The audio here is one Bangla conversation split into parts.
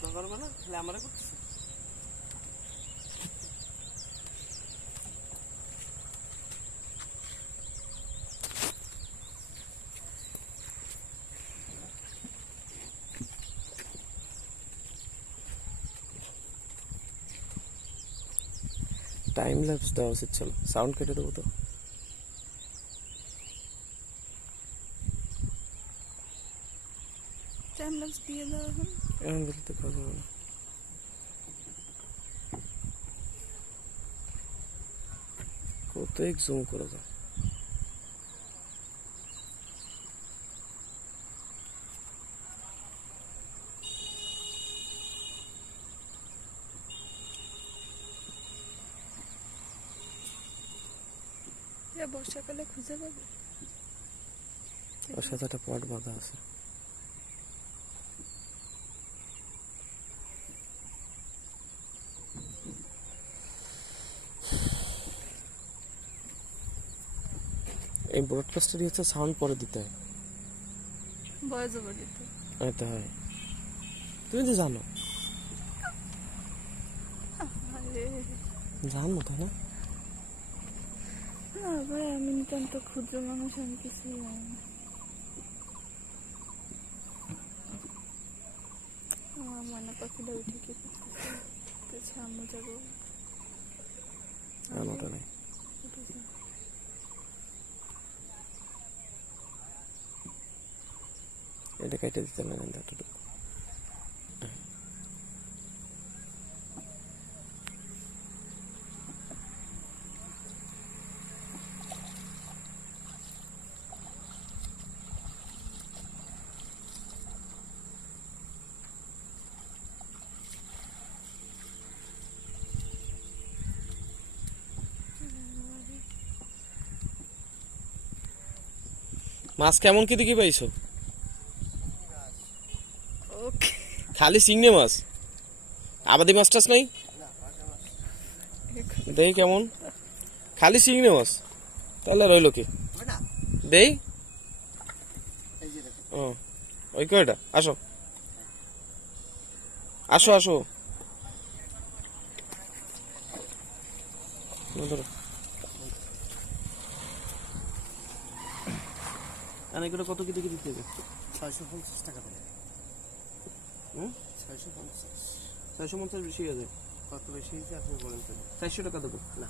তো করবে না, তাহলে আমারে করতেছে। টাইম ল্যাপস দেওয়া উচিত ছিল, সাউন্ড কেটে দেবো তো। টাইম ল্যাপস দিয়ে দাও এখন বলতে কাজ হবে না। কত এক জুম করা যায়। বর্ষাকালে খুঁজে পাবে। ওর সাথে একটা পট বাঁধা আছে। এই ব্রডকাস্টারই হচ্ছে সাউন্ড পরে দিতে হয়, ভয়েস ওভার দিতে এটা হয়। তুমি তো জানো, জানো তাই না? না ভাই, আমি নিতান্ত ক্ষুদ্র মানুষ, আমি কিছুই জানি না। আমার মনে পাখিটা উঠে কি করতেছে, আম্মু যাবো ওটা নেই, এটা কেটে দিতে না এতটুকু। মাছ কেমন কি দেখি পাইছো? খালি চিংড়ি মাছ, আবাদি মাছ টাছ নাই? দেই কেমন, খালি চিংড়ি মাছ, তাহলে রইল কি দেই। ও ওই কয়টা, আসো আসো আসো, ধরো। এগুলো কত কি দিতে হবে? 650 টাকা দেবে। 650 বেশি আছে। কত বেশি হয়েছে আপনি বলেন তো। 400 টাকা দেবো না?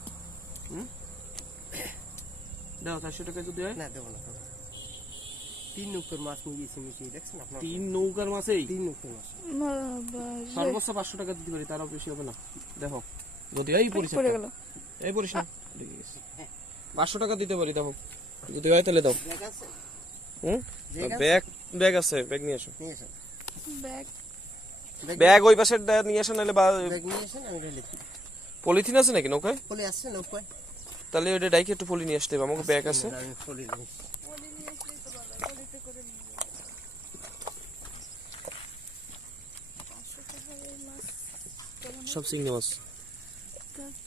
দাও 400 টাকা যদি হয়। না দেবো না। 3 নৌকার মাছ নিয়ে গেছি মিশিয়ে, দেখছেন আপনার? 3 নৌকার মাছেই 3 নৌকার মাছ সর্বোচ্চ 500 টাকা দিতে পারি, তারও বেশি হবে না। দেখো যদি এই পরিষ্কার এই পরিষ্কার 500 টাকা দিতে পারি, দেখো যদি হয় তাহলে দাও। ব্যাগ আছে? ব্যাগ আছে, ব্যাগ নিয়ে আসো। নিয়ে আসেন ব্যাগ ওই পাশে নিয়ে আসো, নাহলে ব্যাগ নিয়ে আসেন, আমি রেলে দিই। পলিথিন আছে নাকি নৌকায়? পলি আসছে নৌকায়? তাহলে ওইটা ডাইকে একটু পলি নিয়ে আসতে হবে, আমাকে ব্যাগ আছে। আমি পলি নিয়ে সব চিংড়ি মাছ।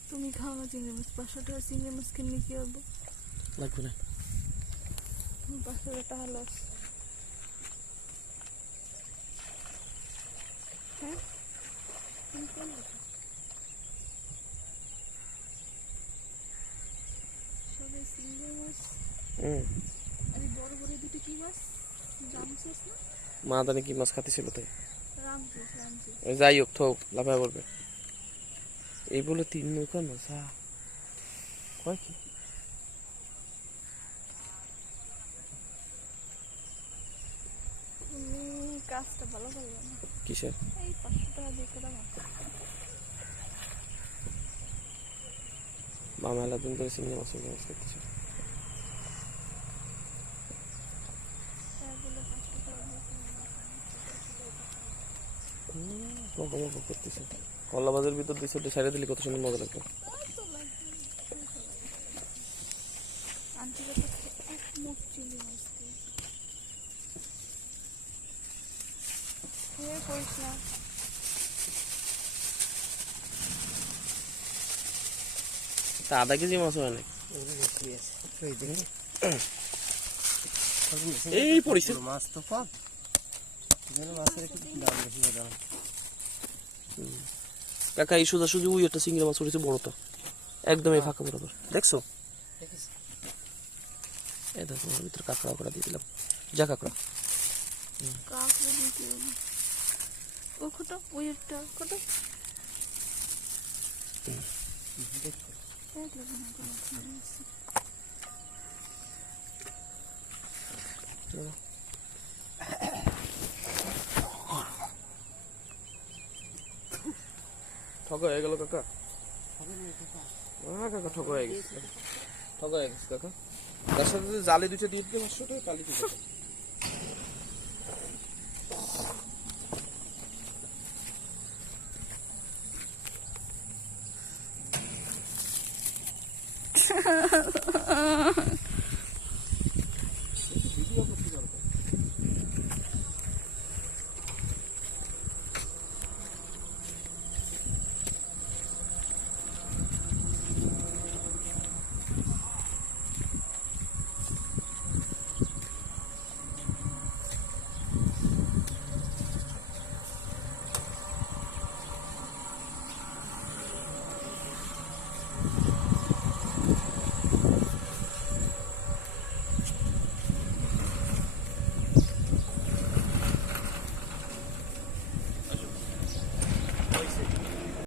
তুমি খাও না চিংড়ি মাছ? 500 টাকা চিংড়ি মাছ কিনলে কি হবে? লাগবে না, 500 টাকা লস। হ্যাঁ সবাই চিংড়ি মাছ। আরে বড় বড় দুটো কি মাছ? রামচোস না? মা জানি কি মাছ খাতে ছিল তাই। রামচোস। যাই হোক, থো লাফায় পড়বে। এই বলে 3 নৌকা মাছ কয় কি? তুমি কাজটা ভালো করলে না। কিসের? এই 500 টাকা দিয়ে কটা মাছ? মা মেলা দিন ধরে চিংড়ি মাছ করতেছে। করতেছে কলা বাজার ভিতর 200 সাইডে দিলে কত সুন্দর মজা লাগবে। তা আধা কেজি মাছ হয় না এই পরিস্থিতি। মাছ তো কম, মাছের একটু দাম বেশি। কাকা এই সোজাসুজি ওই একটা চিংড়ি মাছ উঠেছে বড়টা, একদম এই ফাঁকা বরাবর, দেখছো? এই দেখো ওর ভিতরে কাঁকড়া দিয়ে দিলাম, যা কাঁকড়া। কাঁকড়া দিয়ে কি হবে? ও কটা, ওই একটা কটা। ঠকা হয়ে গেল কাকা, কাকা ঠকা হয়ে গেছে, ঠকা হয়ে গেছে কাকা। তার সাথে জালে দুটো দিয়ে দিতে 500 টাকা, কালি